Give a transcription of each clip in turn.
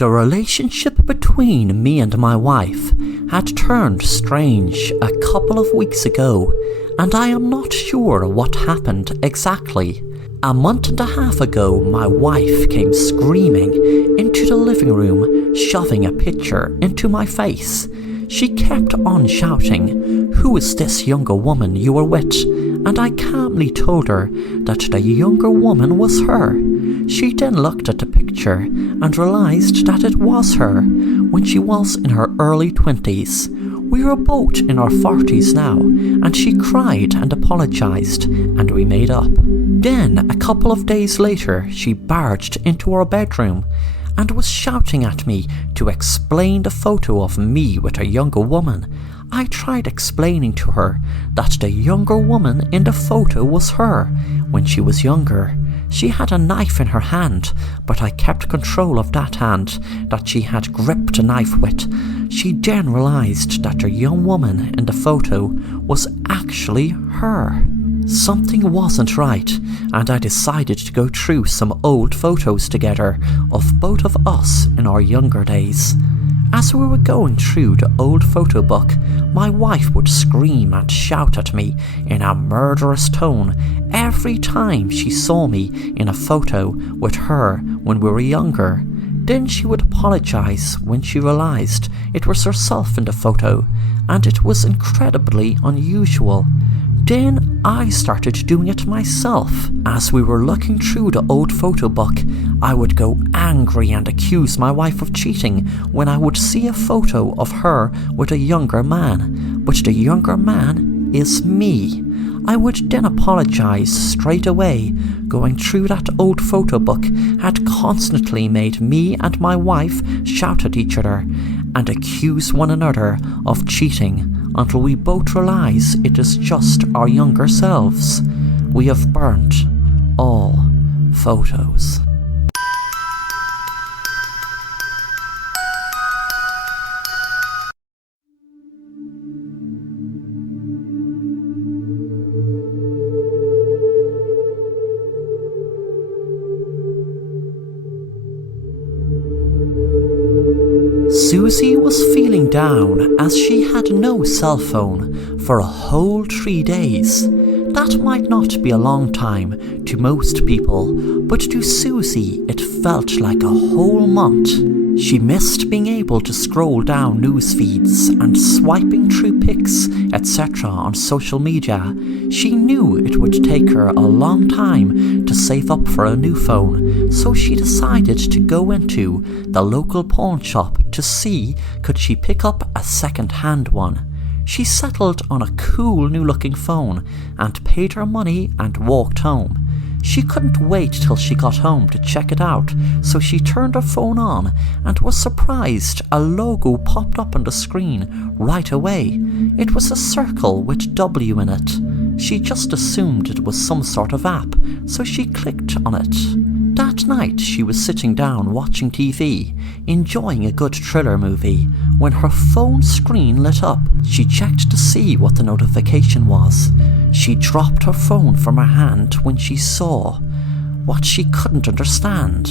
The relationship between me and my wife had turned strange a couple of weeks ago, and I am not sure what happened exactly. A month and a half ago, my wife came screaming into the living room, shoving a picture into my face. She kept on shouting, "Who is this younger woman you were with?" And I calmly told her that the younger woman was her. She then looked at the picture and realised that it was her when she was in her early 20s. We were both in our 40s now, and she cried and apologised, and we made up. Then, a couple of days later, she barged into our bedroom and was shouting at me to explain the photo of me with a younger woman. I tried explaining to her that the younger woman in the photo was her when she was younger. She had a knife in her hand, but I kept control of that hand that she had gripped the knife with. She then realised that the young woman in the photo was actually her. Something wasn't right, and I decided to go through some old photos together of both of us in our younger days. As we were going through the old photo book, my wife would scream and shout at me in a murderous tone every time she saw me in a photo with her when we were younger. Then she would apologise when she realised it was herself in the photo, and it was incredibly unusual. Then I started doing it myself. As we were looking through the old photo book, I would go angry and accuse my wife of cheating when I would see a photo of her with a younger man, but the younger man is me. I would then apologise straight away. Going through that old photo book had constantly made me and my wife shout at each other and accuse one another of cheating, until we both realise it is just our younger selves. We have burnt all photos. Susie was feeling down as she had no cell phone for a whole 3 days. That might not be a long time to most people, but to Susie it felt like a whole month. She missed being able to scroll down news feeds and swiping through pics, etc. on social media. She knew it would take her a long time to save up for a new phone, so she decided to go into the local pawn shop to see could she pick up a second-hand one. She settled on a cool new-looking phone and paid her money and walked home. She couldn't wait till she got home to check it out, so she turned her phone on and was surprised a logo popped up on the screen right away. It was a circle with W in it. She just assumed it was some sort of app, so she clicked on it. That night she was sitting down watching TV, enjoying a good thriller movie, when her phone screen lit up. She checked to see what the notification was. She dropped her phone from her hand when she saw what she couldn't understand.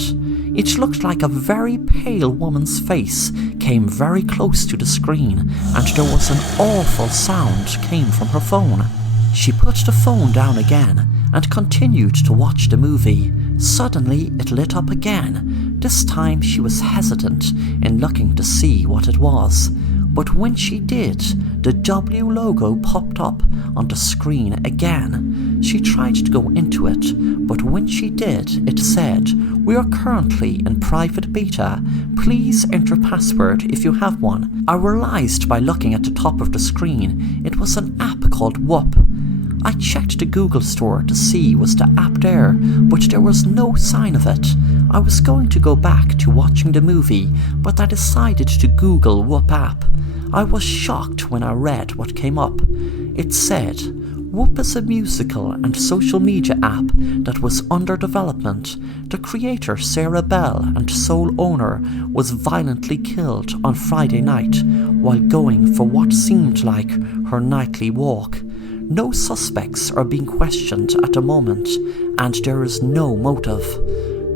It looked like a very pale woman's face came very close to the screen, and there was an awful sound came from her phone. She put the phone down again and continued to watch the movie. Suddenly it lit up again. This time she was hesitant in looking to see what it was, but when she did, the W logo popped up on the screen again. She tried to go into it, but when she did, it said, "We are currently in private beta. Please enter password if you have one." I realised by looking at the top of the screen it was an app called Whoop. I checked the Google store to see was the app there, but there was no sign of it. I was going to go back to watching the movie, but I decided to Google Whoop app. I was shocked when I read what came up. It said, Whoop is a musical and social media app that was under development. The creator, Sarah Bell, and sole owner, was violently killed on Friday night while going for what seemed like her nightly walk. No suspects are being questioned at the moment, and there is no motive.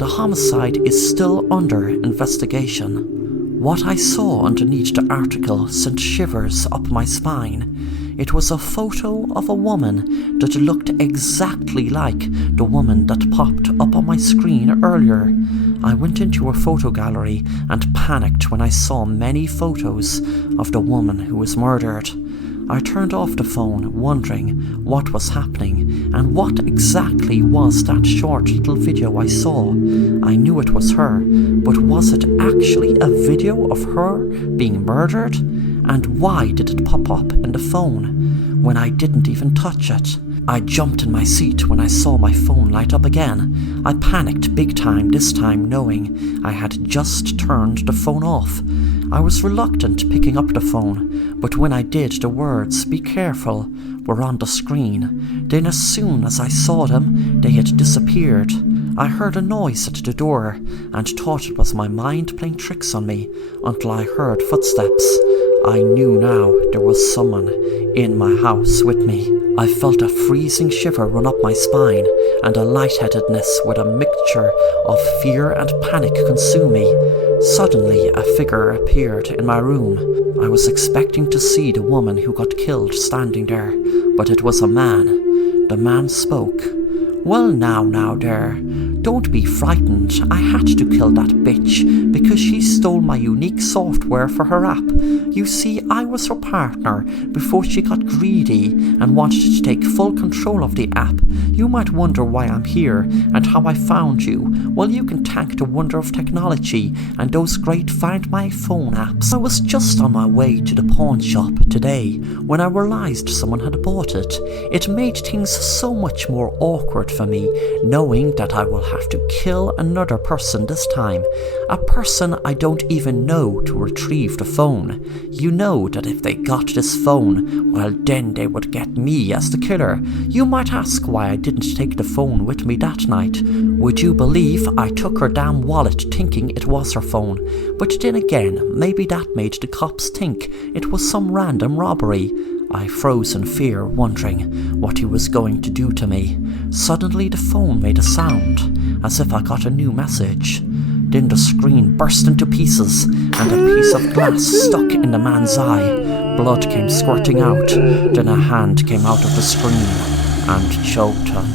The homicide is still under investigation. What I saw underneath the article sent shivers up my spine. It was a photo of a woman that looked exactly like the woman that popped up on my screen earlier. I went into her photo gallery and panicked when I saw many photos of the woman who was murdered. I turned off the phone, wondering what was happening and what exactly was that short little video I saw. I knew it was her, but was it actually a video of her being murdered? And why did it pop up in the phone when I didn't even touch it? I jumped in my seat when I saw my phone light up again. I panicked big time this time, knowing I had just turned the phone off. I was reluctant picking up the phone, but when I did, the words "be careful" were on the screen. Then as soon as I saw them, they had disappeared. I heard a noise at the door and thought it was my mind playing tricks on me until I heard footsteps. I knew now there was someone in my house with me. I felt a freezing shiver run up my spine, and a lightheadedness with a mixture of fear and panic consume me. Suddenly, a figure appeared in my room. I was expecting to see the woman who got killed standing there, but it was a man. The man spoke. "Well, now there. Don't be frightened. I had to kill that bitch because she stole my unique software for her app. You see, I was her partner before she got greedy and wanted to take full control of the app. You might wonder why I'm here and how I found you. Well, you can thank the wonder of technology and those great Find My Phone apps. I was just on my way to the pawn shop today when I realized someone had bought it. It made things so much more awkward for me, knowing that I will have to kill another person this time, a person I don't even know, to retrieve the phone. You know that if they got this phone, well, then they would get me as the killer. You might ask why I didn't take the phone with me that night. Would you believe I took her damn wallet thinking it was her phone? But then again, maybe that made the cops think it was some random robbery. I froze in fear, wondering what he was going to do to me. Suddenly the phone made a sound, as if I got a new message. Then the screen burst into pieces, and a piece of glass stuck in the man's eye. Blood came squirting out. Then a hand came out of the screen and choked him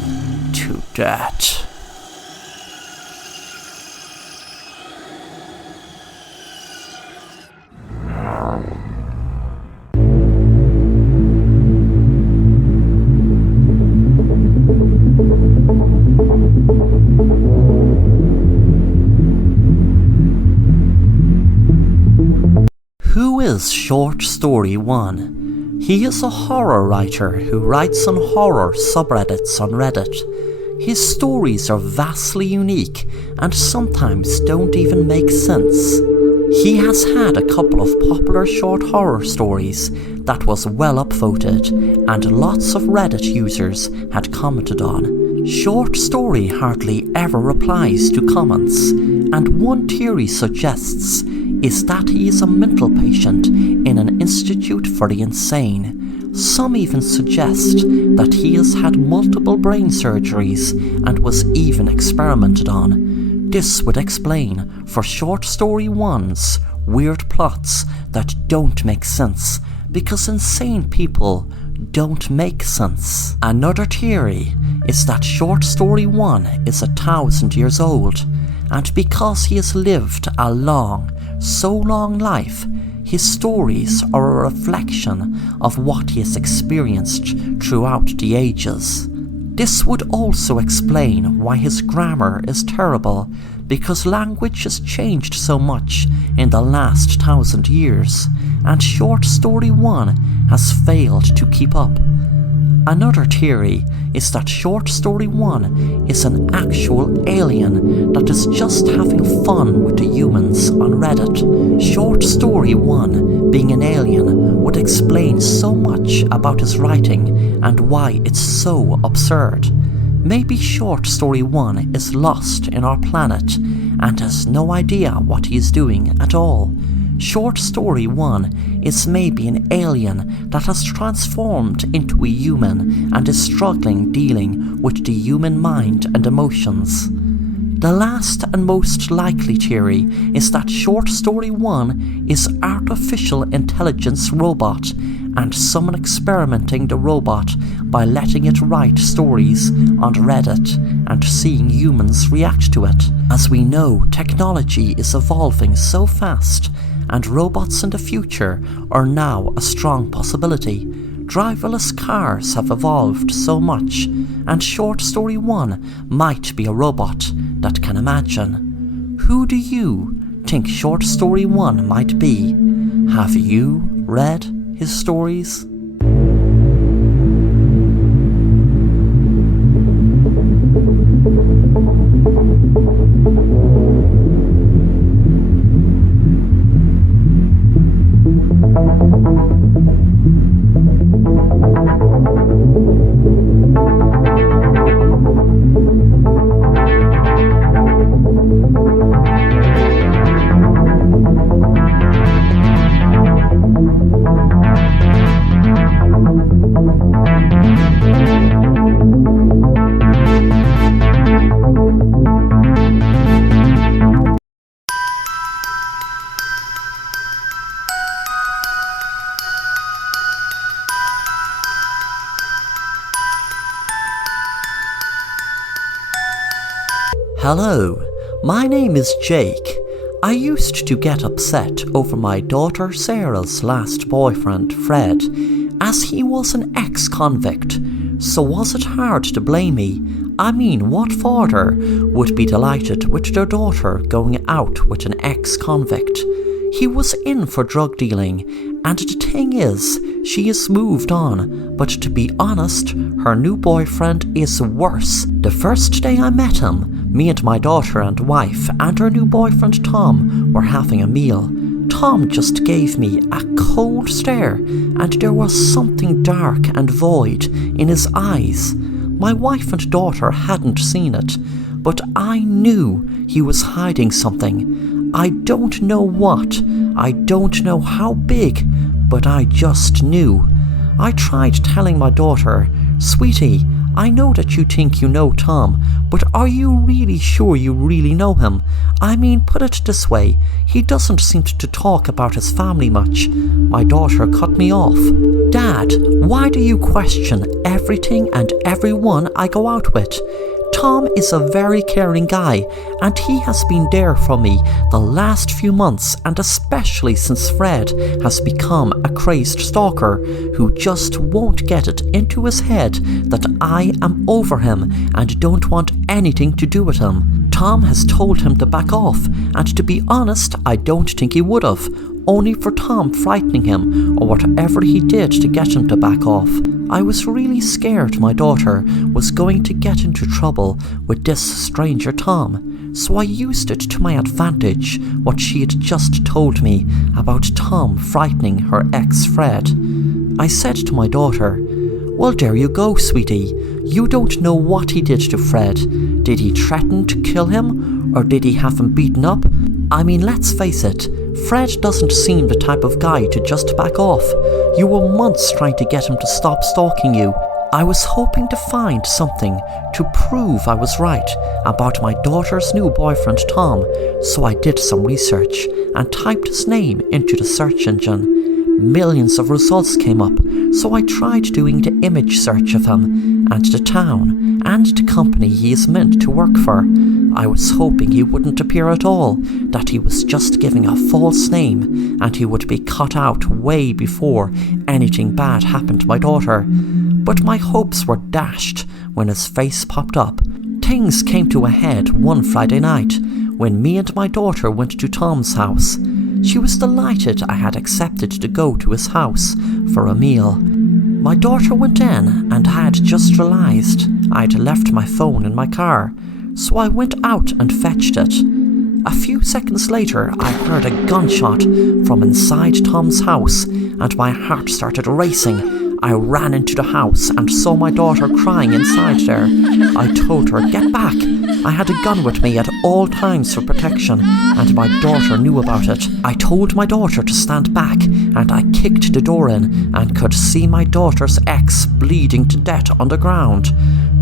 to death. Who is Short Story 1? He is a horror writer who writes on horror subreddits on Reddit. His stories are vastly unique and sometimes don't even make sense. He has had a couple of popular short horror stories that was well upvoted and lots of Reddit users had commented on. Short Story hardly ever replies to comments, and one theory suggests is that he is a mental patient in an institute for the insane. Some even suggest that he has had multiple brain surgeries and was even experimented on. This would explain for Short Story 1's weird plots that don't make sense, because insane people don't make sense. Another theory is that Short Story 1 is 1,000 years old, and because he has lived a so long life, his stories are a reflection of what he has experienced throughout the ages. This would also explain why his grammar is terrible, because language has changed so much in the last 1,000 years, and Short Story 1 has failed to keep up. Another theory is that Short Story 1 is an actual alien that is just having fun with the humans on Reddit. Short Story 1 being an alien would explain so much about his writing and why it's so absurd. Maybe Short Story 1 is lost in our planet and has no idea what he is doing at all. Short Story 1 is maybe an alien that has transformed into a human and is struggling dealing with the human mind and emotions. The last and most likely theory is that short story 1 is artificial intelligence robot and someone experimenting the robot by letting it write stories on Reddit and seeing humans react to it. As we know, technology is evolving so fast and robots in the future are now a strong possibility. Driverless cars have evolved so much, and short story 1 might be a robot that can imagine. Who do you think short story 1 might be? Have you read his stories? Hello, my name is Jake. I used to get upset over my daughter Sarah's last boyfriend, Fred, as he was an ex-convict. So was it hard to blame me? I mean, what father would be delighted with their daughter going out with an ex-convict? He was in for drug dealing, and the thing is, she has moved on, but to be honest, her new boyfriend is worse. The first day I met him, me and my daughter and wife and her new boyfriend Tom were having a meal. Tom just gave me a cold stare, and there was something dark and void in his eyes. My wife and daughter hadn't seen it, but I knew he was hiding something. I don't know what, I don't know how big, but I just knew. I tried telling my daughter, "Sweetie, I know that you think you know Tom, but are you really sure you really know him? I mean, put it this way, he doesn't seem to talk about his family much." My daughter cut me off. "Dad, why do you question everything and everyone I go out with? Tom is a very caring guy, and he has been there for me the last few months, and especially since Fred has become a crazed stalker who just won't get it into his head that I am over him and don't want anything to do with him. Tom has told him to back off, and to be honest, I don't think he would have, only for Tom frightening him or whatever he did to get him to back off. I was really scared my daughter was going to get into trouble with this stranger Tom, so I used it to my advantage what she had just told me about Tom frightening her ex Fred. I said to my daughter, "Well, there you go, sweetie. You don't know what he did to Fred. Did he threaten to kill him, or did he have him beaten up? I mean, let's face it, Fred doesn't seem the type of guy to just back off. You were months trying to get him to stop stalking you. I was hoping to find something to prove I was right about my daughter's new boyfriend Tom, so I did some research and typed his name into the search engine. Millions of results came up, so I tried doing the image search of him and the town and the company he is meant to work for. I was hoping he wouldn't appear at all, that he was just giving a false name and he would be cut out way before anything bad happened to my daughter. But my hopes were dashed when his face popped up. Things came to a head one Friday night when me and my daughter went to Tom's house. She was delighted I had accepted to go to his house for a meal. My daughter went in and had just realised I'd left my phone in my car, so I went out and fetched it. A few seconds later, I heard a gunshot from inside Tom's house and my heart started racing. I ran into the house and saw my daughter crying inside there. I told her, "Get back." I had a gun with me at all times for protection, and my daughter knew about it. I told my daughter to stand back, and I kicked the door in and could see my daughter's ex bleeding to death on the ground.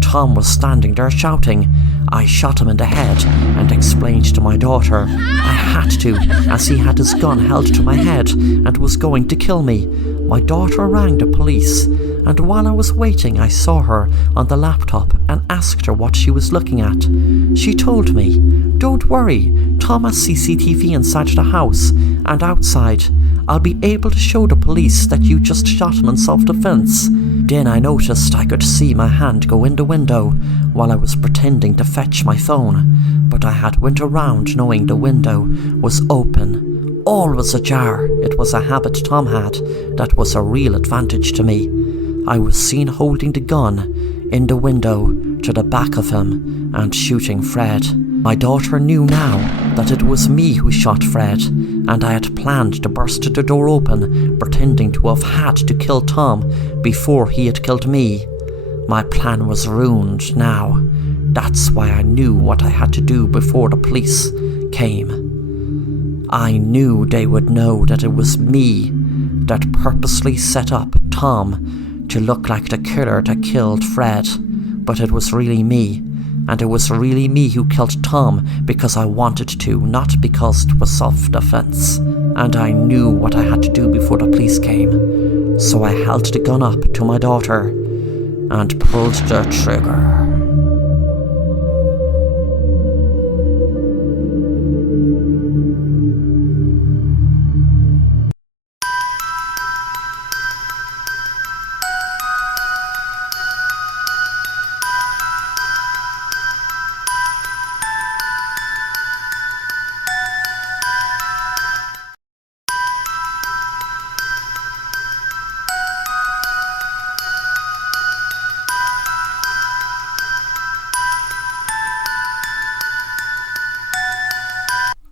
Tom was standing there shouting. I shot him in the head and explained to my daughter I had to, as he had his gun held to my head and was going to kill me. My daughter rang the police, and while I was waiting I saw her on the laptop and asked her what she was looking at. She told me, "Don't worry, Tom has CCTV inside the house and outside. I'll be able to show the police that you just shot him in self-defense." Then I noticed I could see my hand go in the window while I was pretending to fetch my phone, but I had went around knowing the window was open. All was ajar. It was a habit Tom had that was a real advantage to me. I was seen holding the gun in the window to the back of him and shooting Fred. My daughter knew now that it was me who shot Fred, and I had planned to burst the door open, pretending to have had to kill Tom before he had killed me. My plan was ruined now. That's why I knew what I had to do before the police came. I knew they would know that it was me that purposely set up Tom to look like the killer that killed Fred, but it was really me. And it was really me who killed Tom because I wanted to, not because it was self-defense. And I knew what I had to do before the police came. So I held the gun up to my daughter and pulled the trigger.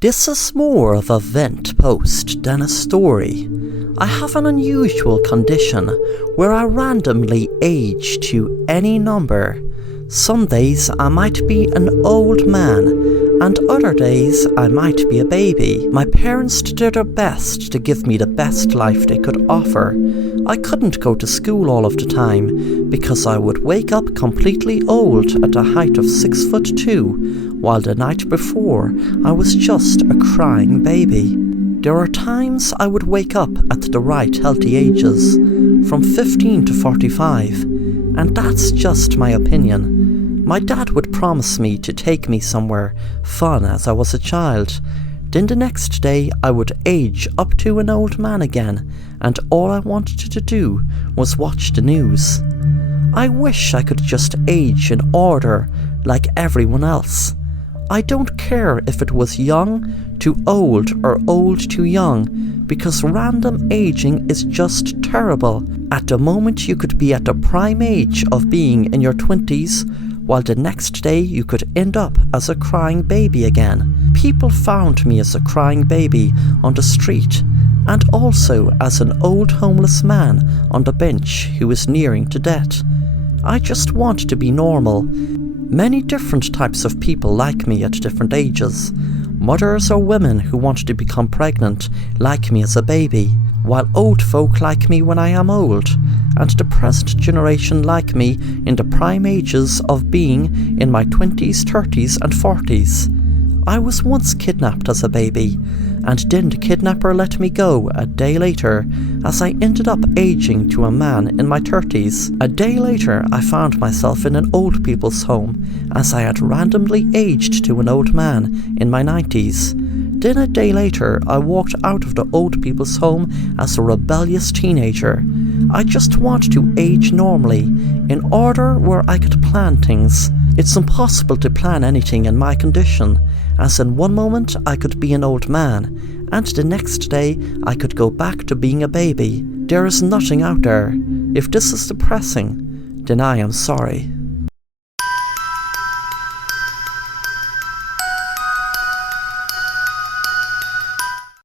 This is more of a vent post than a story. I have an unusual condition where I randomly age to any number. Some days I might be an old man, and other days I might be a baby. My parents did their best to give me the best life they could offer. I couldn't go to school all of the time because I would wake up completely old at a height of 6'2", while the night before I was just a crying baby. There are times I would wake up at the right healthy ages, from 15 to 45, and that's just my opinion. My dad would promise me to take me somewhere fun as I was a child. Then the next day I would age up to an old man again, and all I wanted to do was watch the news. I wish I could just age in order like everyone else. I don't care if it was young to old or old to young, because random aging is just terrible. At the moment you could be at the prime age of being in your 20s, while the next day you could end up as a crying baby again. People found me as a crying baby on the street, and also as an old homeless man on the bench who was nearing to death. I just want to be normal. Many different types of people like me at different ages. Mothers or women who want to become pregnant like me as a baby, while old folk like me when I am old, and the present generation like me in the prime ages of being in my 20s, 30s and 40s. I was once kidnapped as a baby, and then the kidnapper let me go a day later, as I ended up aging to a man in my 30s. A day later I found myself in an old people's home, as I had randomly aged to an old man in my 90s. Then a day later I walked out of the old people's home as a rebellious teenager. I just want to age normally, in order where I could plan things. It's impossible to plan anything in my condition, as in one moment I could be an old man, and the next day I could go back to being a baby. There is nothing out there. If this is depressing, then I am sorry.